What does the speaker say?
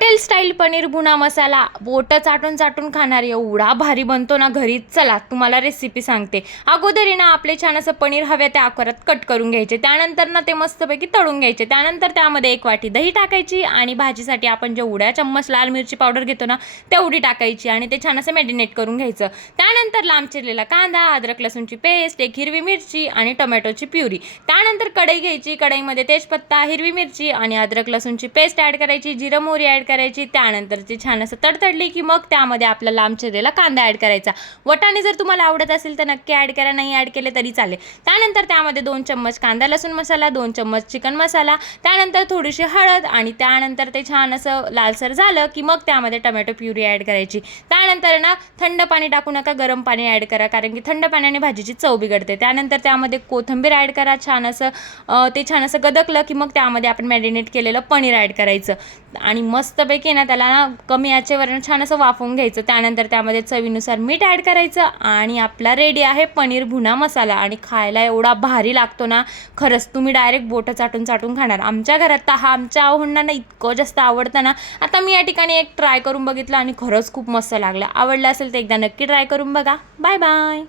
Hotel style paneer भुना मसाला बोटं चाटून चाटून खाणार एवढा भारी बनतो ना घरी. चला तुम्हाला रेसिपी सांगते. अगोदर ना आपले छान असं पनीर हव्या त्या आकारात कट करून घ्यायचे. त्यानंतर ना ते मस्तपैकी तळून घ्यायचे. त्यानंतर त्यामध्ये 1 वाटी दही टाकायची आणि भाजीसाठी आपण जेवढ्या चम्मच लाल मिरची पावडर घेतो ना तेवढी टाकायची आणि ते छान असं मॅरिनेट करून घ्यायचं. त्यानंतर लांब चिरलेला कांदा, अद्रक लसूणची पेस्ट, 1 हिरवी मिरची आणि टोमॅटोची प्युरी. त्यानंतर कढई घ्यायची. कढईमध्ये तेजपत्ता, हिरवी मिरची आणि अद्रक लसूणची पेस्ट ॲड करायची. जिरं मोहरी ॲड करायची. त्यानंतर ती छान असं तडतडली की मग त्यामध्ये आपला लांब चिरलेला कांदा ॲड करायचा. वटाणे जर तुम्हाला आवडत असेल तर नक्की ॲड करा, नाही ॲड केले तरी चालेल. त्यानंतर त्यामध्ये 2 चम्मच कांदा लसूण मसाला, 2 चम्मच चिकन मसाला, त्यानंतर थोडीशी हळद आणि त्यानंतर ते छान असं लालसर झालं की मग त्यामध्ये टोमॅटो प्युरी ॲड करायची. त्यानंतर ना थंड पाणी टाकू नका, गरम पाणी ॲड करा, कारण की थंड पाण्याने भाजीची चव बिघडते. त्यानंतर त्यामध्ये कोथिंबीर ॲड करा. ते छान असं गदकलं की मग त्यामध्ये आपण मॅरिनेट केलेलं पनीर ॲड करायचं आणि मस्तपैकी ना त्याला ना कमी आचेवर छान असं वाफवून घ्यायचं. त्यानंतर त्यामध्ये चवीनुसार मीठ ॲड करायचं आणि आपला रेडी आहे पनीर भुना मसाला. आणि खायला एवढा भारी लागतो ना, खरंच तुम्ही डायरेक्ट बोटं चाटून चाटून खाणार. आमच्या घरात तर हा आमच्या आवडणांना इतकं जास्त आवडतं ना. आता मी या ठिकाणी एक ट्राय करून बघितलं आणि खरंच खूप मस्त लागलं. आवडलं असेल तर एकदा नक्की ट्राय करून बघा. Bye bye.